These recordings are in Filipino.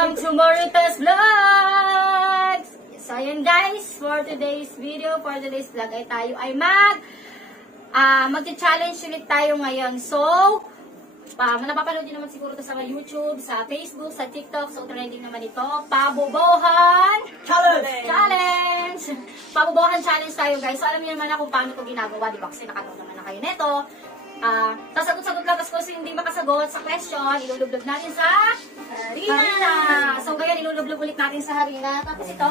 Welcome to Maritas Vlogs! So, yun guys, for today's video, for today's vlog ay tayo ay mag-challenge ulit tayo ngayon. So, napapanood nyo naman siguro ito sa YouTube, sa Facebook, sa TikTok, so trending naman ito. Pabubuhan Challenge! Pabubuhan Challenge tayo guys. So, alam niyo naman na kung paano ito ginagawa, di ba? Kasi nakanood naman na kayo nito. Sasagot-sagot lang kasi hindi makasagot sa question, ilulublog natin sa harina. So, ngayon ilulublog ulit natin sa harina. Tapos ito,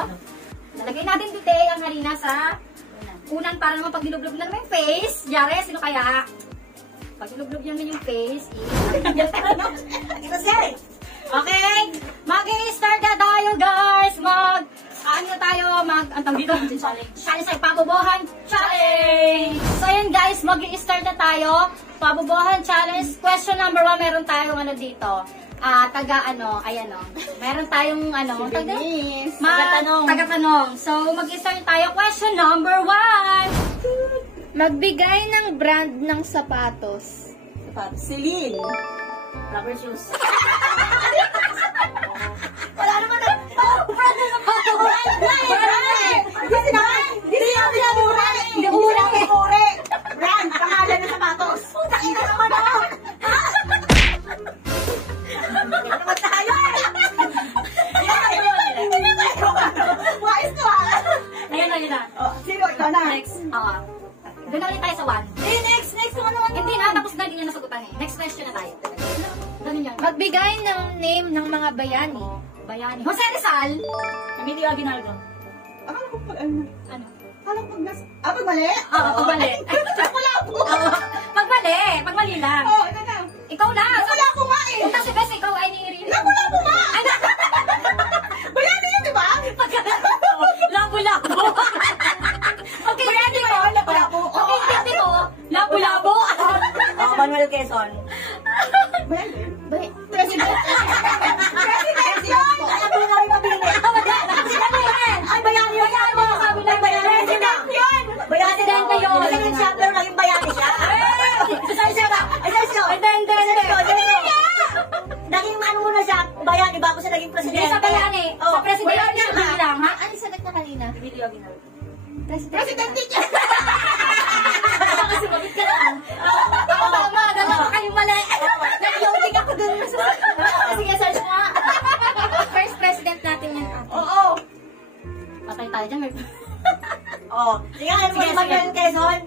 nalagay natin dito ang harina sa unang para naman pag nilublog na naman yung face. Yare, sino kaya? Pag nilublog naman yung face, okay, mag-i-start na tayo guys. Challenge ay Pabubuhan Challenge. So yun guys, mag-i-start na tayo. Pabubuhan Challenge. Question number 1, meron tayong dito. Meron tayong taga-tanong. So mag-i-start tayo. Question number 1. Magbigay ng brand ng sapatos. Celine. Rubber shoes. Wala naman na. Brand ng sapatos. Hindi mura. Brand, pangalan ng sapatos. Takina naman ako. Hindi naman tayo. Wais ko Ayun na. Sino ikaw na? Next. Doon na ulit tayo sa 1. Next. Hindi na, tapos na din niya nasagutan eh. Next question na tayo. Ganun yan. Magbigay ng name ng mga bayani. Bayani. Jose Rizal. Emilio Aguinaldo. Akala ko pag ano? Akala ko pag nas... pag mali? Oo, pag mali. Wala po. Pag mali lang. Oo, ito na. Ikaw na. Wala ko nga eh. Punta si Bes, ikaw ay ni-real. Wala ko nga. Bayani yun, di ba? Labo-labo. Okay, hindi ko. Labo-labo. Okay, hindi ko. Labo-labo. Manuel Quezon. President yun! Alam mo nga rin mabili. Ay, bayani yun! President yun! President na yun. President siya, pero naging bayani siya. Hindi. Naging ano muna siya, bayani bago siya naging presidente. Hindi sa bayani. Sa presidente siya bilang, ha? Ano sagot na kanina? Emilio Aguinaldo. Presidente niya. Kasi mabit ka lang. Tama, dalawa kayong mali. Nag-loading ako dun. Sige, search nga. First president natin yan. Oo. Patay tayo dyan. Oo. Sige, ano mo Manuel Quezon?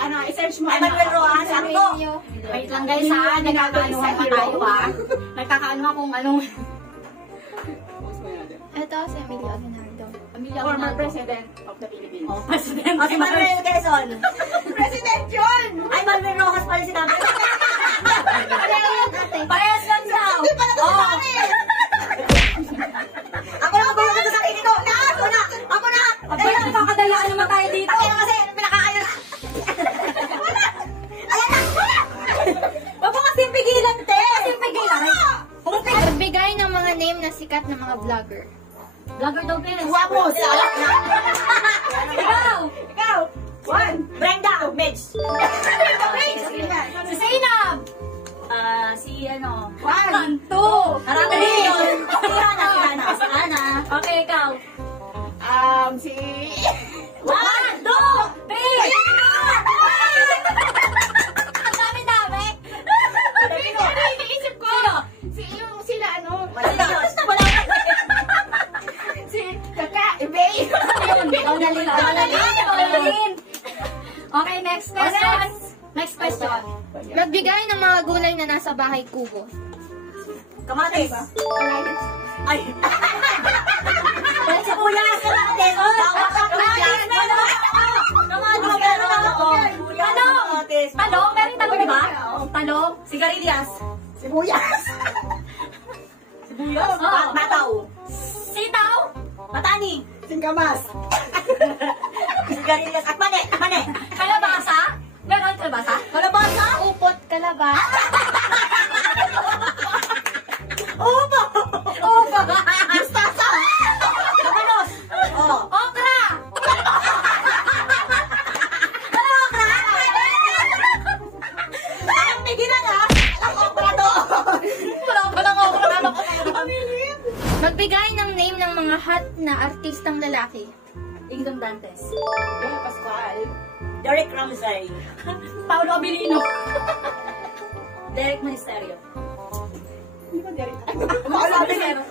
I-search mo. Manuel Rojas. Sakto. Wait lang guys ha. Nagkakaanuhan pa tayo ha. Nagkakaanuhan kung anong... Ito si Emilio Aguinaldo. Former President of the Philippines. Oh, President. Si Manuel Quezon. President yun! Ay, Manuel Rojas pala sinabi. Parehas lang siya. Hindi pala ito sinabi. Ako na ba yung sa sarili ko? Ako na! Abay, nakakadayaan naman tayo dito. Kasi pinakaayon. Ayan na! Wag mo kasi pigilan, te! Kasi pigilan. Magbigay ng mga name na sikat na mga vlogger. Vlogger daw din. Guwapos! Ikaw! One! Brenda of Mitch! Si Zainab! One! Two! Marami yun! Si Ana. Okay, ikaw. Si... One, two, three! Ang dami-dami! Iniisip ko! Sila ano? Wala yun. Wala yun. Si Kaka, Ibay! Donalyn. Okay, next question. Next question. Magbigay ng mga gulay na nasa bahay kubo. Kamatis! Ay! Sibuyas! Kamatis! Talong? Meron talong, di ba? Talong? Sigarilyas! Sibuyas! Sibuyas! Bataw! Sitaw? Matani! Singkamas! Sigarilyas at mani! Kalabasa? Meron kalabasa? Kalabasa! Upot, kalabasa. Upo! Mustasa? Kapanos! Okra? Ang pigilan ha! Ang okra doon! Wala pa lang okra. Ang hilig! Magbigay ng name ng mga hot na artistang lalaki. Ingdong Dantes. Joel Pascual. Derek Ramsey. Paolo Abilino. Derek Ministerio. Hindi ba Derek?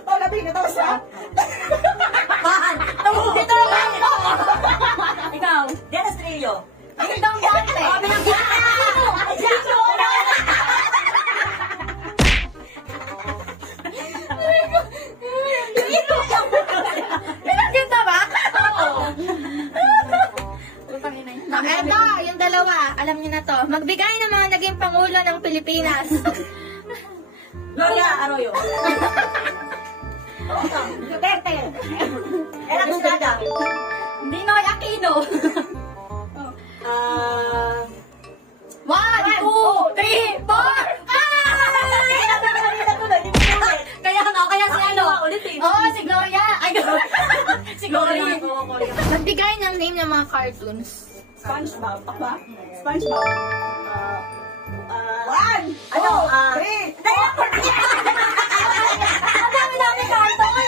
Paula Bino. Tapos siya. Dito naman ito. Ikaw. Dennis Trillo. Ingdong Dante. Pinagkita ba? Oo. Eto, yung dalawa, alam niyo na to. Magbigay ng mga naging pangulo ng Pilipinas. Gloria Arroyo. Duterte. Erang Estrada. Ninoy Aquino. 1, 2, 3, 4, 5! Kaya si ano? Oo, si Gloria. Ay, si Gloria. Magbigay ng name ng mga cartoons. SpongeBob. Ba? SpongeBob. 1, 2, 3, 4. Ang dami namin cartoon.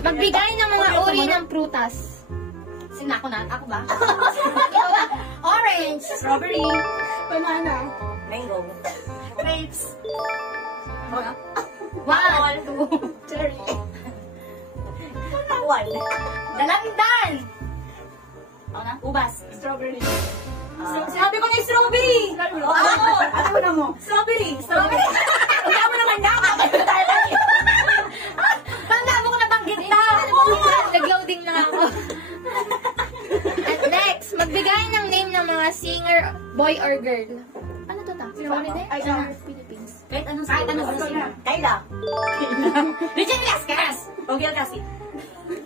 Magbigay ng mga uri ng prutas. Ako na? Ako ba? Orange. Strawberry. Banana. Mango. Grapes. 1, 2, Cherry. Takwan. Dalandan. Ako na? Ubas. Strawberry. Sabi ko na strawberry. Ano mo na mo? Strawberry. Strawberry. Wala mo naman na. Tanda mo ko nabanggit na. Nag-loading na ako. At next, magbigay ng name ng mga singer, boy or girl. Ano to ta? Ay, Sa Philippines. Kahit anong singer. Kayla. Regine Velasquez. Ogil Kasi.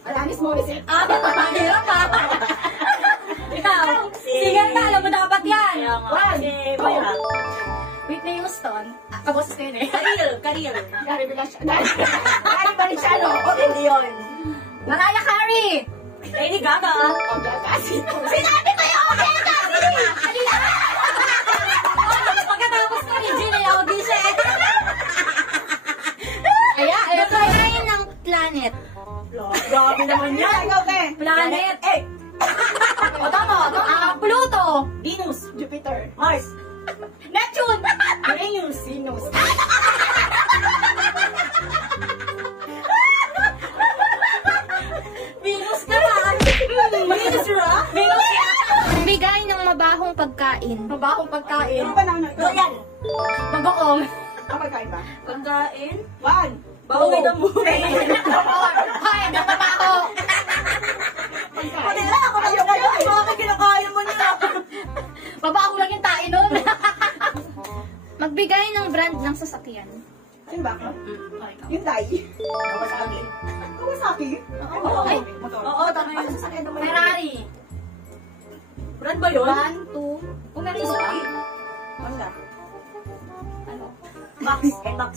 Alanis Morissette. Mahirap pa. Ikaw. Singer na. Alam mo dapat yan. Kaya nga. Si Moira. Whitney Houston. Kaboses ko yun eh. Karil. Gary Balinciano. Hindi yun. Mariah Carey. Lady Gaga. Sinabi ko yung Mariah Carey. Pagkatapos ko ni Gina yung audition. Magbigay ng planet. Grabe naman yan. Ikaw, te. Planet. Eh. O tama. Pluto. Venus. Jupiter. Mars. Neptune. Uranus. Venus. Venus ka ba? Venus ra. Venus ka. Magbigay ng mabahong pagkain. Mabakong pagkain. Ano ba na? Doyan. Magoong. Kapagkain ba? Pagkain. 1. Bawi na mo. Ay, napapako. Pati na ako na yung kayo. Bakit kinakaya mo nila? Babako lang yung tae nun. Magbigay ng brand ng sasakyan. Ano ba ako? Hyundai. Kawasaki. Kawasaki? Oo. Ay, Oo, tama yun. Sasakyan naman yun. Ferrari. Brand ba yun? 1, 2. Kung meron Suzuki. Honda. Ano? Max. Max.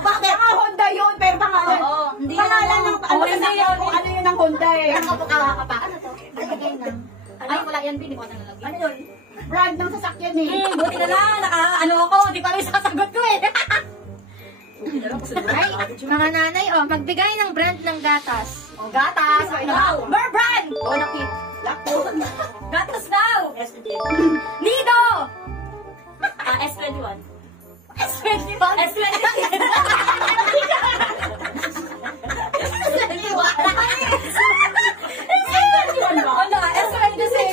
Bakit? Honda yun, pero pangalan. Oo. Hindi Pangalan ng ano hindi kasi yun. kung ano yun ng Honda eh. Nakapakawa ka pa. Ano to? Magbigay ng Ay, wala yan. Hindi ko nalalagyan. Ano yun? Brand ng sasakyan eh. Buti na lang. Ano ako. Di pa rin sasagot ko eh. ay, mga nanay, magbigay ng brand ng gatas. O, gatas. Ano ba? Bear brand. Oo, nakit. Lakto. Gatas daw. S21. Nido. S21. S21. Wala, S26.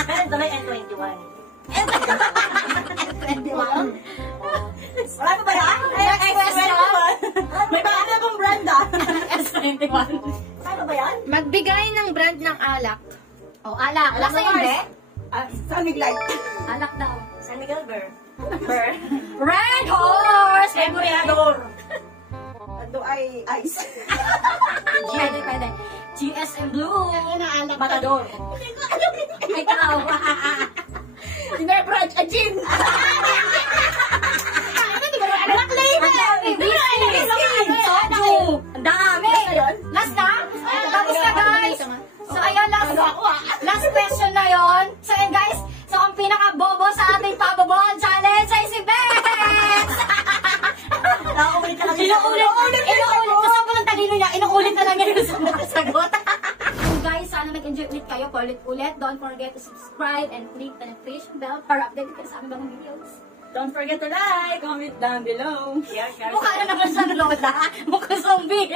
Meron tuloy N21. Wala ka ba yan? May bago akong brand ah. S21. Ano ba yan? Magbigay ng brand ng alak. O, alak. Alak sa hindi? Summit Light. Alak daw. San Miguel Bear. Red Horse! Emperador. Ano ay ice. Pwede. GSM Blue. Inaalak. Matador. Ikaw. Brand a gin. Black Label. Whiskey. Soju. Ang dami. Last na? Tapos na guys. So ayun, last question na yon. So ayun guys, so ang pinaka-bobo sa ating pabobohan challenge ay si Beth! Nakaulit na lang. Inuulit. Kasama ko ng talino niya, inuulit na lang niya yung sunod na sagot. So guys, sana nag-enjoy ulit kayo paulit-ulit. Don't forget to subscribe and click the notification bell para update kayo sa aming bagong videos. Don't forget to like, comment down below. Share. Mukha na naman siya Lola. Mukha zombie.